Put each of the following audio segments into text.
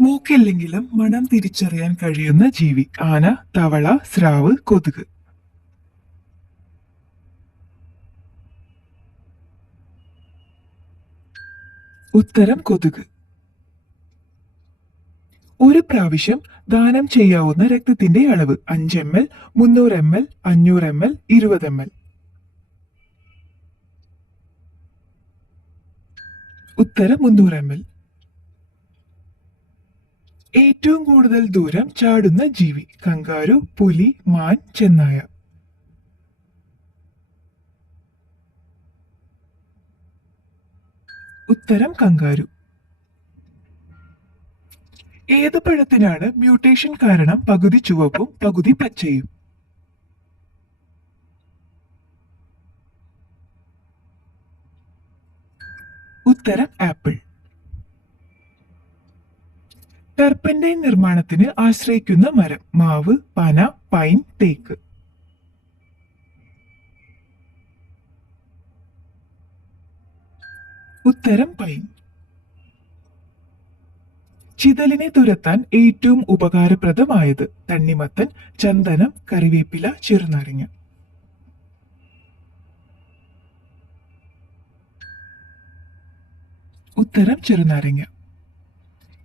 മൂക്കില്ലെങ്കിലും മണം തിരിച്ചറിയാൻ കഴിയുന്ന ജീവി. ആന, തവള, സ്രാവ്, കൊതുക്. ഉത്തരം കൊതുക്. ഒരു പ്രാവശ്യം ദാനം ചെയ്യാവുന്ന രക്തത്തിന്റെ അളവ് 5 ml, 300 ml, 500 ml, 20 ml. ഉത്തരം 300 ml. ഏറ്റവും കൂടുതൽ ദൂരം ചാടുന്ന ജീവി. കങ്കാരു, പുലി, മാൻ, ചെന്നായ. ഉത്തരം കങ്കാരു. ഏത് പഴത്തിനാണ് മ്യൂട്ടേഷൻ കാരണം പകുതി ചുവപ്പും പകുതി പച്ചയും? ഉത്തരം ആപ്പിൾ. ടർപ്പന്റൈൻ നിർമ്മാണത്തിന് ആശ്രയിക്കുന്ന മരം. മാവ്, പന, പൈൻ, തേക്ക്. ഉത്തരം പൈൻ. ചിതലിനെ തുരത്താൻ ഏറ്റവും ഉപകാരപ്രദമായത്. തണ്ണിമത്തൻ, ചന്ദനം, കറിവേപ്പില, ചെറുനാരങ്ങ. ഉത്തരം ചെറുനാരങ്ങ.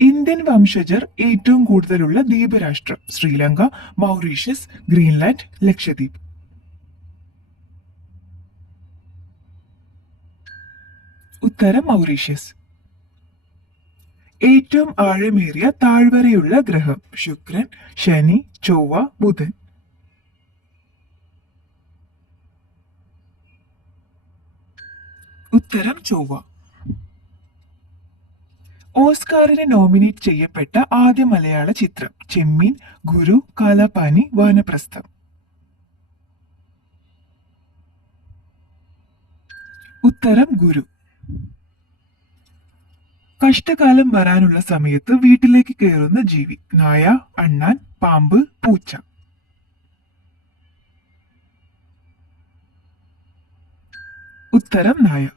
ഇന്ത്യൻ വംശജർ ഏറ്റവും കൂടുതലുള്ള ദ്വീപ് രാഷ്ട്രം. Sri Lanka, Mauritius, Greenland, Lakshadweep. ഉത്തരം മൗറീഷ്യസ്. ഏറ്റവും ആഴമേറിയ താഴ്വരയുള്ള ഗ്രഹം. ശുക്രൻ, ശനി, ചൊവ്വ, ബുധൻ. ഉത്തരം ചൊവ്വ. ഓസ്കാറിന് നോമിനേറ്റ് ചെയ്യപ്പെട്ട ആദ്യ മലയാള ചിത്രം. ചെമ്മീൻ, ഗുരു, കാലാപാനി, വാനപ്രസ്ഥം. ഉത്തരം ഗുരു. കഷ്ടകാലം വരാനുള്ള സമയത്ത് വീട്ടിലേക്ക് കയറുന്ന ജീവി. നായ, അണ്ണാൻ, പാമ്പ്, പൂച്ച. ഉത്തരം നായ.